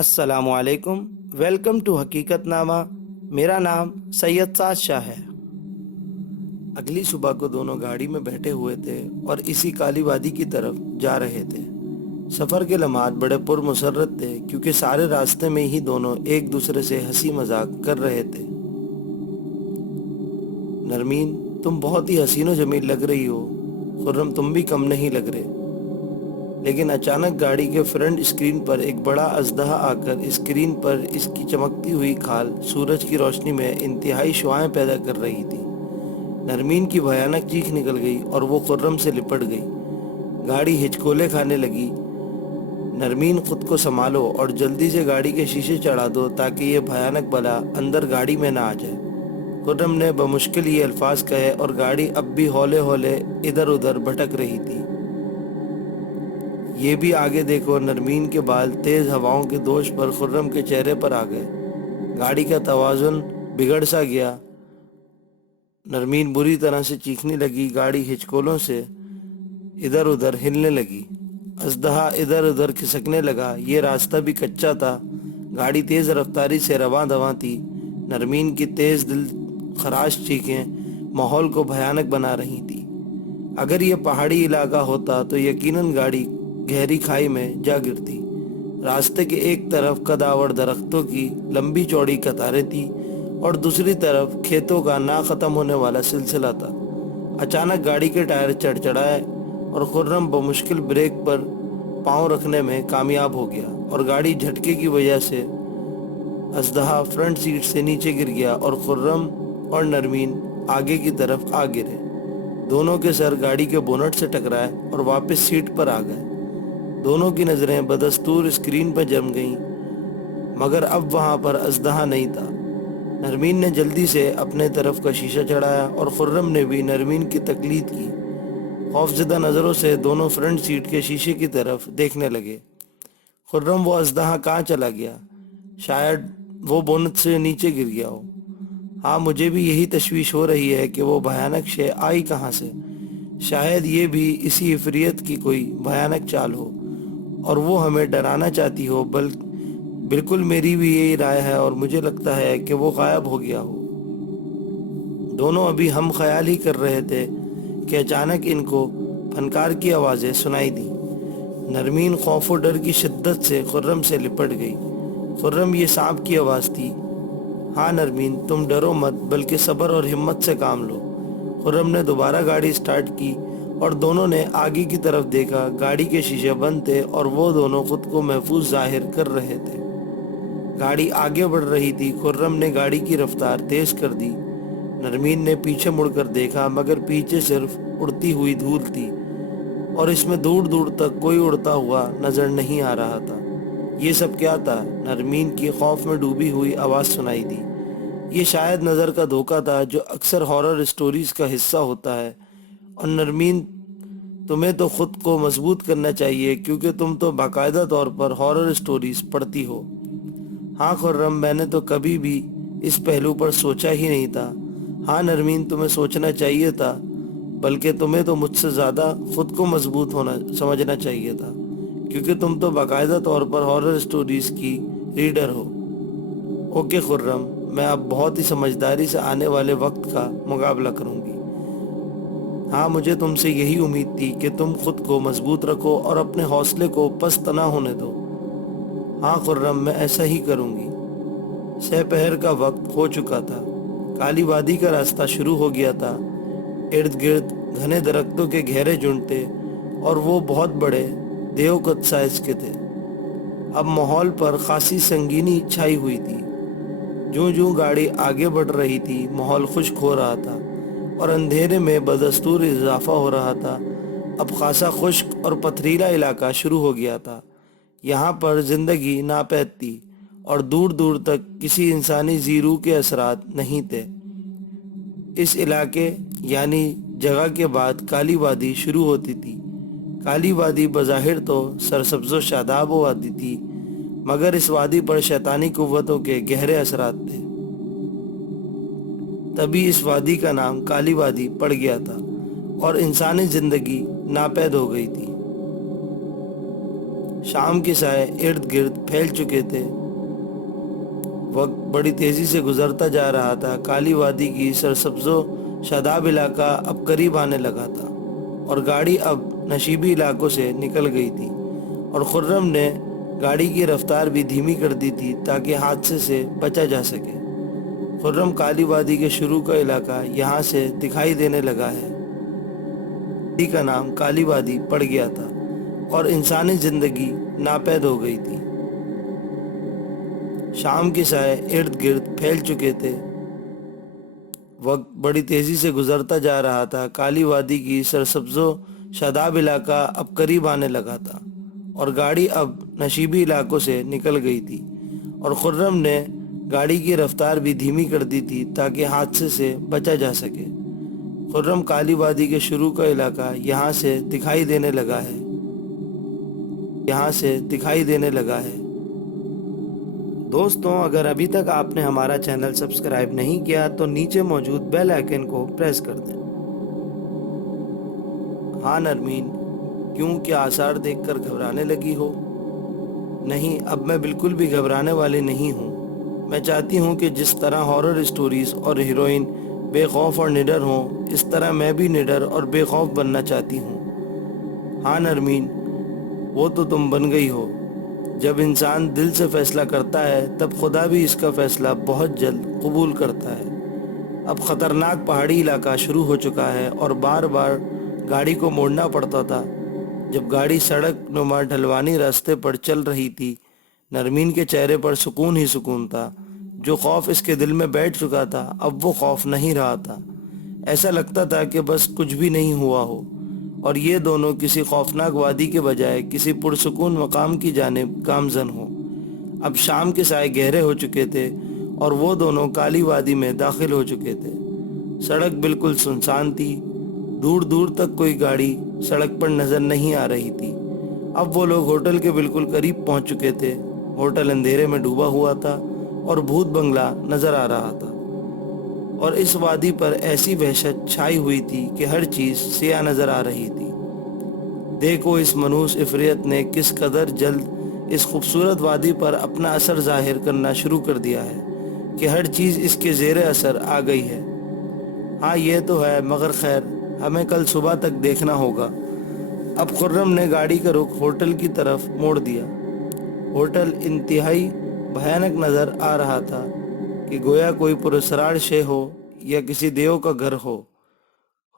السلام علیکم، welcome to حقیقت نامہ۔ میرا نام سید سعد شاہ ہے۔ اگلی صبح کو دونوں گاڑی میں بیٹھے ہوئے تھے اور اسی کالی وادی کی طرف جا رہے تھے۔ سفر کے لمحات بڑے پرمسرت تھے کیونکہ سارے راستے میں ہی دونوں ایک دوسرے سے ہنسی مذاق کر رہے تھے۔ نرمین، تم بہت ہی حسین و جمیل لگ رہی ہو۔ خرم، تم بھی کم نہیں لگ رہے۔ لیکن اچانک گاڑی کے فرنٹ اسکرین پر ایک بڑا اژدہا آ کر اسکرین پر اس کی چمکتی ہوئی کھال سورج کی روشنی میں انتہائی شعاعیں پیدا کر رہی تھی۔ نرمین کی بھیانک چیخ نکل گئی اور وہ خرم سے لپٹ گئی۔ گاڑی ہچکولے کھانے لگی۔ نرمین، خود کو سنبھالو اور جلدی سے گاڑی کے شیشے چڑھا دو تاکہ یہ بھیانک بلا اندر گاڑی میں نہ آ جائے۔ خرم نے بمشکل یہ الفاظ کہے اور گاڑی اب بھی ہولے ہولے ادھر ادھر بھٹک رہی تھی۔ یہ بھی آگے دیکھو۔ نرمین کے بال تیز ہواؤں کے دوش پر خرم کے چہرے پر آ گئے۔ گاڑی کا توازن بگڑ سا گیا۔ نرمین بری طرح سے چیخنے لگی۔ گاڑی ہچکولوں سے ادھر ادھر ہلنے لگی۔ اژدہا ادھر ادھر کھسکنے لگا۔ یہ راستہ بھی کچا تھا۔ گاڑی تیز رفتاری سے رواں دواں تھی۔ نرمین کی تیز دل خراش چیخیں ماحول کو بھیانک بنا رہی تھی۔ اگر یہ پہاڑی علاقہ ہوتا تو یقیناً گاڑی گہری کھائی میں جا گرتی۔ راستے کے ایک طرف قدآور درختوں کی لمبی چوڑی قطاریں تھیں اور دوسری طرف کھیتوں کا نہ ختم ہونے والا سلسلہ تھا۔ اچانک گاڑی کے ٹائر چڑچڑائے اور خرم بمشکل بریک پر پاؤں رکھنے میں کامیاب ہو گیا اور گاڑی جھٹکے کی وجہ سے اژدہا فرنٹ سیٹ سے نیچے گر گیا اور خرم اور نرمین آگے کی طرف آ گرے۔ دونوں کے سر گاڑی کے بونٹ سے ٹکرائے اور واپس سیٹ پر آ گئے۔ دونوں کی نظریں بدستور اسکرین پر جم گئیں، مگر اب وہاں پر اژدہا نہیں تھا۔ نرمین نے جلدی سے اپنے طرف کا شیشہ چڑھایا اور خرم نے بھی نرمین کی تقلید کی۔ خوفزدہ نظروں سے دونوں فرنٹ سیٹ کے شیشے کی طرف دیکھنے لگے۔ خرم، وہ اژدہا کہاں چلا گیا؟ شاید وہ بونٹ سے نیچے گر گیا ہو۔ ہاں، مجھے بھی یہی تشویش ہو رہی ہے کہ وہ بھیانک شے آئی کہاں سے۔ شاید یہ بھی اسی عفریت کی کوئی بھیانک چال ہو اور وہ ہمیں ڈرانا چاہتی ہو۔ بالکل میری بھی یہی رائے ہے اور مجھے لگتا ہے کہ وہ غائب ہو گیا ہو۔ دونوں ابھی ہم خیال ہی کر رہے تھے کہ اچانک ان کو فنکار کی آوازیں سنائی دیں۔ نرمین خوف و ڈر کی شدت سے خرم سے لپٹ گئی۔ خرم، یہ سانپ کی آواز تھی۔ ہاں نرمین، تم ڈرو مت بلکہ صبر اور ہمت سے کام لو۔ خرم نے دوبارہ گاڑی سٹارٹ کی اور دونوں نے آگے کی طرف دیکھا۔ گاڑی کے شیشے بند تھے اور وہ دونوں خود کو محفوظ ظاہر کر رہے تھے۔ گاڑی آگے بڑھ رہی تھی۔ خرم نے گاڑی کی رفتار تیز کر دی۔ نرمین نے پیچھے مڑ کر دیکھا مگر پیچھے صرف اڑتی ہوئی دھول تھی اور اس میں دور دور تک کوئی اڑتا ہوا نظر نہیں آ رہا تھا۔ یہ سب کیا تھا؟ نرمین کی خوف میں ڈوبی ہوئی آواز سنائی دی۔ یہ شاید نظر کا دھوکہ تھا جو اکثر ہارر سٹوریز کا حصہ ہوتا ہے۔ اور نرمین، تمہیں تو خود کو مضبوط کرنا چاہیے کیونکہ تم تو باقاعدہ طور پر ہارر سٹوریز پڑھتی ہو۔ ہاں خرم، میں نے تو کبھی بھی اس پہلو پر سوچا ہی نہیں تھا۔ ہاں نرمین، تمہیں سوچنا چاہیے تھا، بلکہ تمہیں تو مجھ سے زیادہ خود کو مضبوط ہونا سمجھنا چاہیے تھا کیونکہ تم تو باقاعدہ طور پر ہارر سٹوریز کی ریڈر ہو۔ اوکے خرم، میں اب بہت ہی سمجھداری سے آنے والے وقت کا مقابلہ کروں گی۔ ہاں، مجھے تم سے یہی امید تھی کہ تم خود کو مضبوط رکھو اور اپنے حوصلے کو پست نہ ہونے دو۔ ہاں خرم، میں ایسا ہی کروں گی۔ سہ پہر کا وقت ہو چکا تھا۔ کالی وادی کا راستہ شروع ہو گیا تھا۔ ارد گرد گھنے درختوں کے گہرے جھنڈ تھے اور وہ بہت بڑے دیوکت سائز کے تھے۔ اب ماحول پر خاصی سنگینی چھائی ہوئی تھی۔ جوں جوں گاڑی آگے بڑھ رہی تھی ماحول خشک ہو رہا تھا اور اندھیرے میں بدستور اضافہ ہو رہا تھا۔ اب خاصا خشک اور پتھریلا علاقہ شروع ہو گیا تھا۔ یہاں پر زندگی ناپید تھی اور دور دور تک کسی انسانی زی روح کے اثرات نہیں تھے۔ اس علاقے یعنی جگہ کے بعد کالی وادی شروع ہوتی تھی۔ کالی وادی بظاہر تو سرسبز و شاداب وادی تھی مگر اس وادی پر شیطانی قوتوں کے گہرے اثرات تھے۔ تبھی اس وادی کا نام کالی وادی پڑ گیا تھا اور انسانی زندگی ناپید ہو گئی تھی۔ شام کے سائے ارد گرد پھیل چکے تھے۔ وقت بڑی تیزی سے گزرتا جا رہا تھا۔ کالی وادی کی سرسبز و شاداب علاقہ اب قریب آنے لگا تھا اور گاڑی اب نشیبی علاقوں سے نکل گئی تھی، اور خرم نے گاڑی کی رفتار بھی دھیمی کر دی تھی تاکہ حادثے سے بچا جا سکے۔ خرم کالی وادی کے شروع کا علاقہ یہاں سے دکھائی دینے لگا ہے۔ وادی کا نام کالی وادی پڑ گیا تھا اور انسانی زندگی ناپید ہو گئی تھی۔ شام کے سائے ارد گرد پھیل چکے تھے۔ وقت بڑی تیزی سے گزرتا جا رہا تھا۔ کالی وادی کی سرسبز و شاداب علاقہ اب قریب آنے لگا تھا اور گاڑی اب نشیبی علاقوں سے نکل گئی تھی، اور خرم نے گاڑی کی رفتار بھی دھیمی کر دی تھی تاکہ حادثے سے بچا جا سکے۔ خرم کالی وادی کے شروع کا علاقہ یہاں سے دکھائی دینے لگا ہے۔ دوستوں، اگر ابھی تک آپ نے ہمارا چینل سبسکرائب نہیں کیا تو نیچے موجود بیل آئیکن کو پریس کر دیں۔ ہاں نرمین، کیوں کیا آثار دیکھ کر گھبرانے لگی ہو؟ نہیں، اب میں بالکل بھی گھبرانے والی نہیں ہوں۔ میں چاہتی ہوں کہ جس طرح ہارر اسٹوریز اور ہیروئن بے خوف اور نڈر ہوں، اس طرح میں بھی نڈر اور بے خوف بننا چاہتی ہوں۔ ہاں نرمین، وہ تو تم بن گئی ہو۔ جب انسان دل سے فیصلہ کرتا ہے تب خدا بھی اس کا فیصلہ بہت جلد قبول کرتا ہے۔ اب خطرناک پہاڑی علاقہ شروع ہو چکا ہے اور بار بار گاڑی کو موڑنا پڑتا تھا۔ جب گاڑی سڑک نما ڈھلوانی راستے پر چل رہی تھی، نرمین کے چہرے پر سکون ہی سکون تھا۔ جو خوف اس کے دل میں بیٹھ چکا تھا اب وہ خوف نہیں رہا تھا۔ ایسا لگتا تھا کہ بس کچھ بھی نہیں ہوا ہو اور یہ دونوں کسی خوفناک وادی کے بجائے کسی پرسکون مقام کی جانب گامزن ہوں۔ اب شام کے سائے گہرے ہو چکے تھے اور وہ دونوں کالی وادی میں داخل ہو چکے تھے۔ سڑک بالکل سنسان تھی، دور دور تک کوئی گاڑی سڑک پر نظر نہیں آ رہی تھی۔ اب وہ لوگ ہوٹل کے بالکل قریب پہنچ چکے تھے۔ ہوٹل اندھیرے میں ڈوبا ہوا تھا اور بھوت بنگلہ نظر آ رہا تھا، اور اس وادی پر ایسی وحشت چھائی ہوئی تھی کہ ہر چیز سیاہ نظر آ رہی تھی۔ دیکھو اس منحوس عفریت نے کس قدر جلد اس خوبصورت وادی پر اپنا اثر ظاہر کرنا شروع کر دیا ہے کہ ہر چیز اس کے زیر اثر آ گئی ہے۔ ہاں یہ تو ہے، مگر خیر، ہمیں کل صبح تک دیکھنا ہوگا۔ اب خرم نے گاڑی کا رخ ہوٹل کی طرف موڑ دیا۔ ہوٹل انتہائی بھیانک نظر آ رہا تھا کہ گویا کوئی پراسرار شے ہو یا کسی دیو کا گھر ہو۔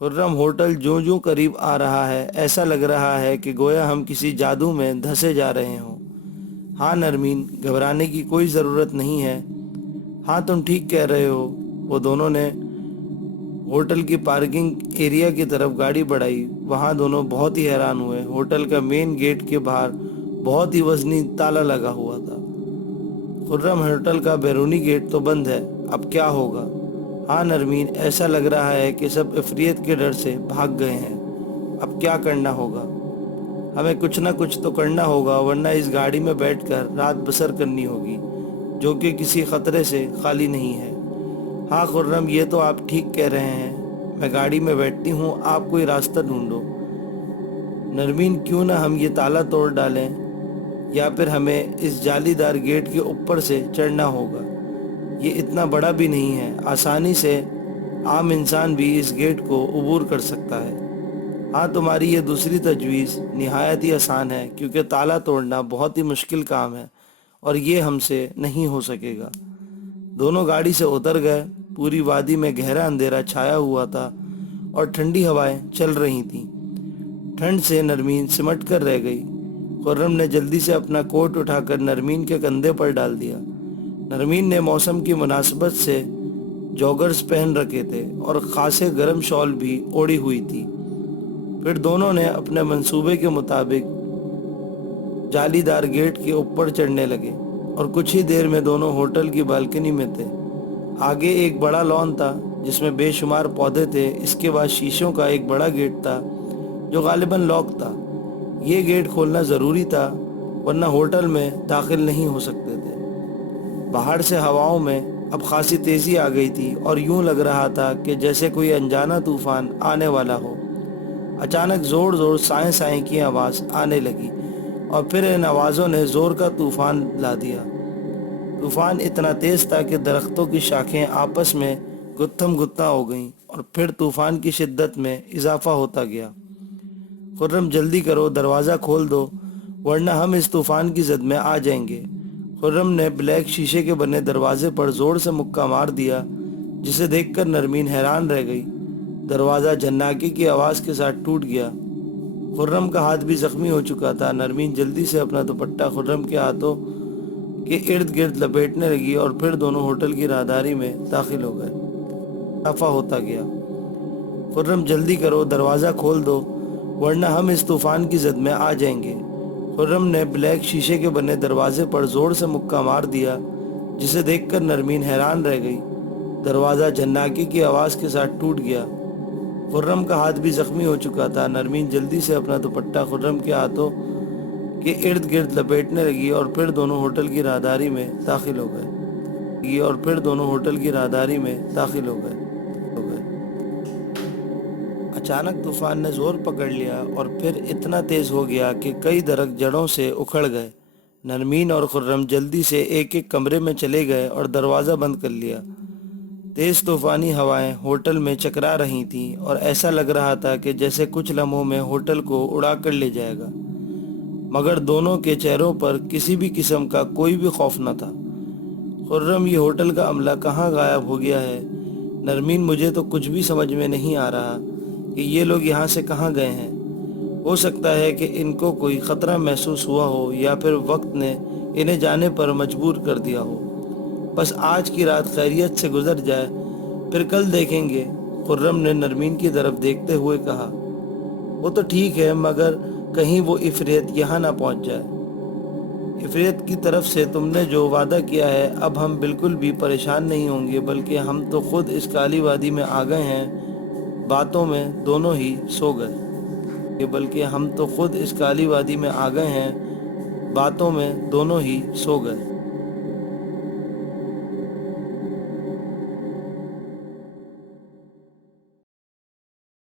خرم، ہوٹل جوں قریب آ رہا ہے ایسا لگ رہا ہے کہ گویا ہم کسی جادو میں دھسے جا رہے ہوں۔ ہاں نرمین، گھبرانے کی کوئی ضرورت نہیں ہے۔ ہاں تم ٹھیک کہہ رہے ہو۔ وہ دونوں نے ہوٹل کی پارکنگ ایریا کی طرف گاڑی بڑھائی۔ وہاں دونوں بہت ہی حیران ہوئے۔ ہوٹل کا مین گیٹ کے باہر بہت ہی وزنی تالا لگا ہوا تھا۔ خرم، ہوٹل کا بیرونی گیٹ تو بند ہے، اب کیا ہوگا؟ ہاں نرمین، ایسا لگ رہا ہے کہ سب عفریت کے ڈر سے بھاگ گئے ہیں۔ اب کیا کرنا ہوگا؟ ہمیں کچھ نہ کچھ تو کرنا ہوگا، ورنہ اس گاڑی میں بیٹھ کر رات بسر کرنی ہوگی، جو کہ کسی خطرے سے خالی نہیں ہے۔ ہاں خرم، یہ تو آپ ٹھیک کہہ رہے ہیں۔ میں گاڑی میں بیٹھتی ہوں، آپ کوئی راستہ ڈھونڈو۔ نرمین، کیوں نہ ہم یہ تالا توڑ ڈالیں، یا پھر ہمیں اس جالی دار گیٹ کے اوپر سے چڑھنا ہوگا۔ یہ اتنا بڑا بھی نہیں ہے، آسانی سے عام انسان بھی اس گیٹ کو عبور کر سکتا ہے۔ ہاں تمہاری یہ دوسری تجویز نہایت ہی آسان ہے، کیونکہ تالا توڑنا بہت ہی مشکل کام ہے اور یہ ہم سے نہیں ہو سکے گا۔ دونوں گاڑی سے اتر گئے۔ پوری وادی میں گہرا اندھیرا چھایا ہوا تھا اور ٹھنڈی ہوائیں چل رہی تھیں۔ ٹھنڈ سے نرمین سمٹ کر رہ گئی۔ خرم نے جلدی سے اپنا کوٹ اٹھا کر نرمین کے کندھے پر ڈال دیا۔ نرمین نے موسم کی مناسبت سے جوگرز پہن رکھے تھے اور خاصے گرم شال بھی اوڑھی ہوئی تھی۔ پھر دونوں نے اپنے منصوبے کے مطابق جالی دار گیٹ کے اوپر چڑھنے لگے اور کچھ ہی دیر میں دونوں ہوٹل کی بالکنی میں تھے۔ آگے ایک بڑا لان تھا جس میں بے شمار پودے تھے۔ اس کے بعد شیشوں کا ایک بڑا گیٹ تھا جو غالباً لاک تھا۔ یہ گیٹ کھولنا ضروری تھا ورنہ ہوٹل میں داخل نہیں ہو سکتے تھے۔ باہر سے ہواؤں میں اب خاصی تیزی آ گئی تھی اور یوں لگ رہا تھا کہ جیسے کوئی انجانا طوفان آنے والا ہو۔ اچانک زور زور سائیں سائیں کی آواز آنے لگی اور پھر ان آوازوں نے زور کا طوفان لا دیا۔ طوفان اتنا تیز تھا کہ درختوں کی شاخیں آپس میں گتھم گتھا ہو گئیں اور پھر طوفان کی شدت میں اضافہ ہوتا گیا۔ خرم جلدی کرو، دروازہ کھول دو ورنہ ہم اس طوفان کی زد میں آ جائیں گے۔ خرم نے بلیک شیشے کے بنے دروازے پر زور سے مکہ مار دیا، جسے دیکھ کر نرمین حیران رہ گئی۔ دروازہ جھناکے کی آواز کے ساتھ ٹوٹ گیا۔ خرم کا ہاتھ بھی زخمی ہو چکا تھا۔ نرمین جلدی سے اپنا دوپٹہ خرم کے ہاتھوں کے ارد گرد لپیٹنے لگی اور پھر دونوں ہوٹل کی راہداری میں داخل ہو گئے۔ اضافہ ہوتا گیا۔ خرم جلدی کرو، دروازہ کھول دو ورنہ ہم اس طوفان کی زد میں آ جائیں گے۔ خرم نے بلیک شیشے کے بنے دروازے پر زور سے مکہ مار دیا، جسے دیکھ کر نرمین حیران رہ گئی۔ دروازہ جھناکے کی آواز کے ساتھ ٹوٹ گیا۔ خرم کا ہاتھ بھی زخمی ہو چکا تھا۔ نرمین جلدی سے اپنا دوپٹہ خرم کے ہاتھوں کے ارد گرد لپیٹنے لگی اور پھر دونوں ہوٹل کی راہداری میں داخل ہو گئے۔ اچانک طوفان نے زور پکڑ لیا اور پھر اتنا تیز ہو گیا کہ کئی درخت جڑوں سے اکھڑ گئے۔ نرمین اور خرم جلدی سے ایک ایک کمرے میں چلے گئے اور دروازہ بند کر لیا۔ تیز طوفانی ہوائیں ہوٹل میں چکرا رہی تھیں اور ایسا لگ رہا تھا کہ جیسے کچھ لمحوں میں ہوٹل کو اڑا کر لے جائے گا، مگر دونوں کے چہروں پر کسی بھی قسم کا کوئی بھی خوف نہ تھا۔ خرم، یہ ہوٹل کا عملہ کہاں غائب ہو گیا ہے؟ نرمین، مجھے تو کچھ بھی سمجھ میں نہیں آ رہا کہ یہ لوگ یہاں سے کہاں گئے ہیں۔ ہو سکتا ہے کہ ان کو کوئی خطرہ محسوس ہوا ہو یا پھر وقت نے انہیں جانے پر مجبور کر دیا ہو۔ بس آج کی رات خیریت سے گزر جائے، پھر کل دیکھیں گے۔ خرم نے نرمین کی طرف دیکھتے ہوئے کہا۔ وہ تو ٹھیک ہے، مگر کہیں وہ عفریت یہاں نہ پہنچ جائے۔ عفریت کی طرف سے تم نے جو وعدہ کیا ہے، اب ہم بالکل بھی پریشان نہیں ہوں گے، بلکہ ہم تو خود اس کالی وادی میں آ گئے ہیں۔ باتوں میں دونوں ہی سو گئے۔